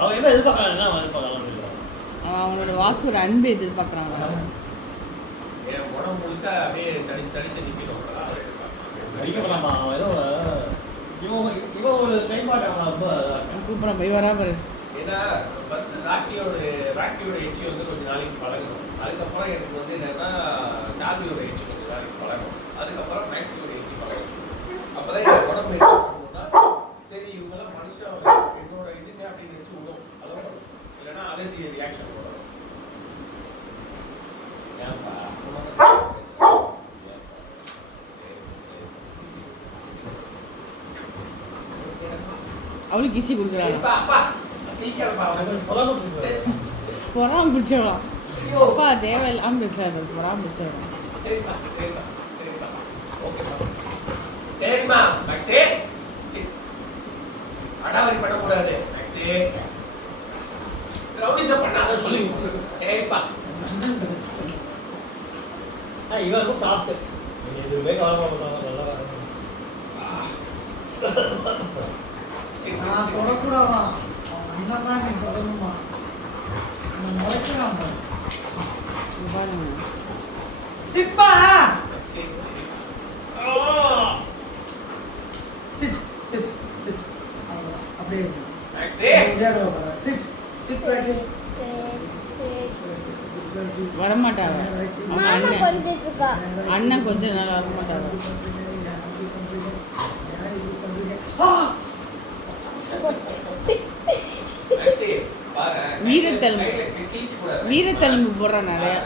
அவன் என்ன எதிர்பார்க்கறான் அவன் எதிர்பார்க்கறான் அவனோட வாசுவோட அன்பை எதிர்பார்க்குறாங்க. என் உடம்பு முழுக்க அப்படியே தடிச்சு நிற்கணும். அடிக்கப்படலாமா அவன் ஏதோ இவன் ஒரு கைப்பாட்டான் ரொம்ப கூப்பிட்றான் போய் வரா பாரு. ஏன்னா ஃபர்ஸ்ட் ராக்கியோட எச்சி வந்து கொஞ்சம் நாளைக்கு பழகணும். அதுக்கப்புறம் எனக்கு வந்து என்னன்னா சார்லியோட எச்சி கொஞ்சம் நாளைக்கு பழகணும். அதுக்கப்புறம் மேக்ஸியோட எச்சி பழகணும். அப்போதான் என் உடம்பு என்ன பண்ணுவோம்னா சரி இவங்கெல்லாம் மனுஷன் என்னோட இதுங்க அப்படின்னு நினச்சி விடும். அதோட இல்லைன்னா அலர்ஜி ரியாக்ஷன் வரும். அவளுக்கு கிசி கொடுக்குறாங்க. பொறாம பிடிச்சவளாம். அப்பா தேவையில்லாம பேசுறாரு. பொறாம பிடிச்சவளாம். சரிம்மா மேக்ஸே அடாவரி பண்ணக்கூடாது. மேக்ஸே ரவுடிசம் பண்ணாத சொல்லி சரிப்பா. இவன் ரொம்ப சாப்பிட்டு எதுவுமே கவலைமா பண்ணுவாங்க. நல்லா வரணும் தொடக்கூடாதா அண்ணன் தான் நீ தொடருமா முறைக்கிறான் பாருங்க. சிப்பா சிட் சிட் சிட் அவ்வளோதான் அப்படியே சிட் சிட் வைக்க வரமாட்டாங்க. அண்ணன் கொஞ்ச நாள் வரமாட்டாங்க. வீரத்தெலும்பு போடுறான் நிறையா.